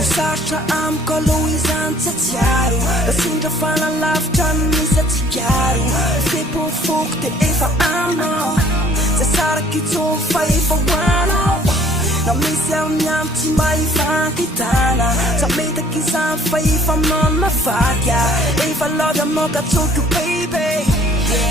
Usatra amiko aloha izany tsy atsiaro sindra fanalavitra misy atsikaro fepofoko dia efa aminao zay sarakitsony fa efa hoanao na misy amin'nyamy tsy mba hifankitana sa metaka izany fa efa aminao mavaky efa love aminao ka tsotro baby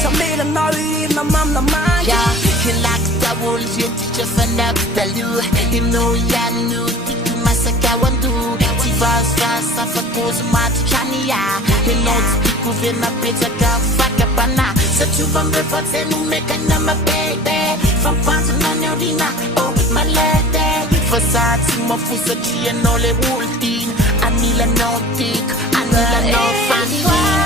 sa melanao irina mamina mangy Hilaki daholo zentika fanaky taloha inao ihany no tiako masaka wandu tsy vazivasa fa kozy matrotrany enao tsy tiako vena betsaka fakabana satria vambefatse no mekana mabebe fampanjona ny aorina oh malede fa za tsy mafo satria anao le olodina anilanao tiako anilanao fanina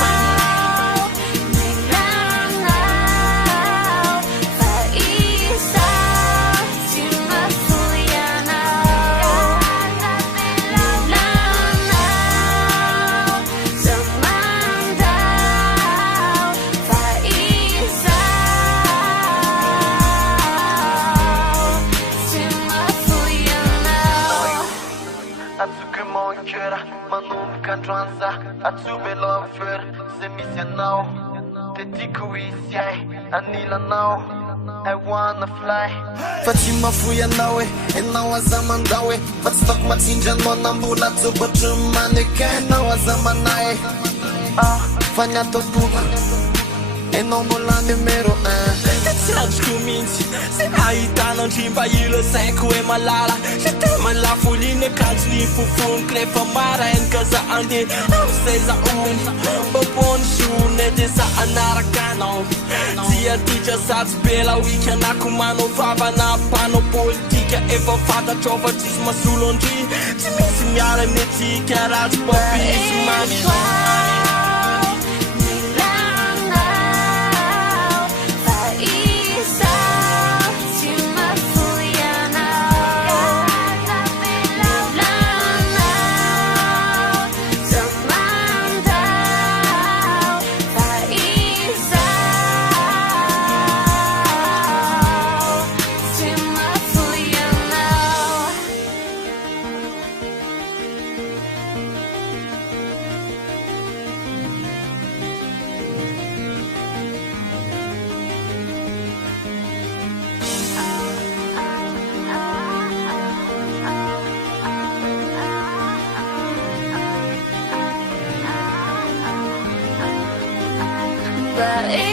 Atsuve lover, se misy anao Te tiako izy ay, anilanao I wanna fly Fa tsy mafoy anao enao aza mandao Fa tsy toko matsindry anao nambola tsobotry maneke Enao aza manay fa ny atao boko enao mbola numero 1 Tsatsiko mintsy se ahitana ndrimba ilo saiko hoe malala se tema lafoliny akanjony fofoniky rehefa marainy ka za andeha amizay za ony babony sone de za anaraka anao tsy atitra satsy bela oika anako manao vavana mpanao politika efa fantatrao fa tsisy masolo andry tsy misy miara metsika ratsy papisy mamy But